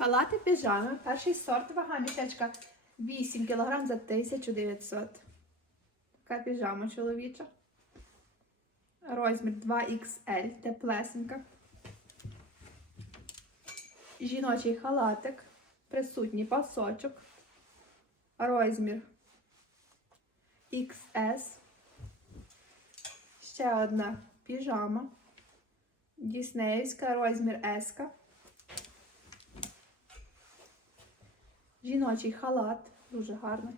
Халати піжами. Перший сорт вага мішечка 8 кг за 1900. Така піжама чоловіча. Розмір 2XL, теплесенька. Жіночий халатик. Присутній пасочок. Розмір XS. Ще одна піжама. Діснеївська, розмір S. Жіночий халат, дуже гарний.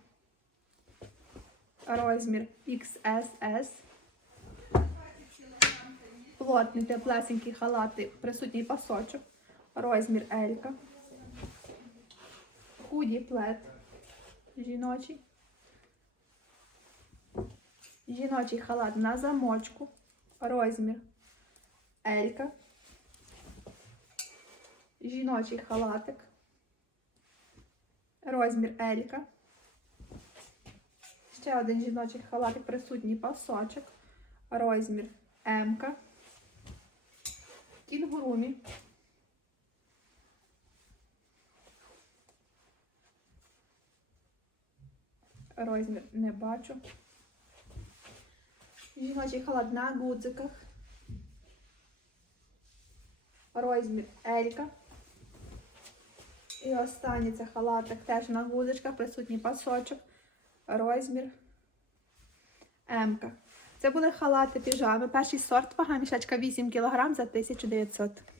Розмір XSS. Плотний теплесенький халати, присутній пасочок. Розмір L. Худі плед. Жіночий. Жіночий халат на замочку. Розмір L. Жіночий халатик. Розмір Елька. Ще один жіночий халатик, присутній пасочок. Розмір М. Кінгурумі. Розмір не бачу. Жіночий халат на гудзиках. Розмір Елька. І останній це халатик теж на гудочках, присутній пасочок, розмір М. Це були халати піжами. Перший сорт вага мішечка 8 кг за 1900.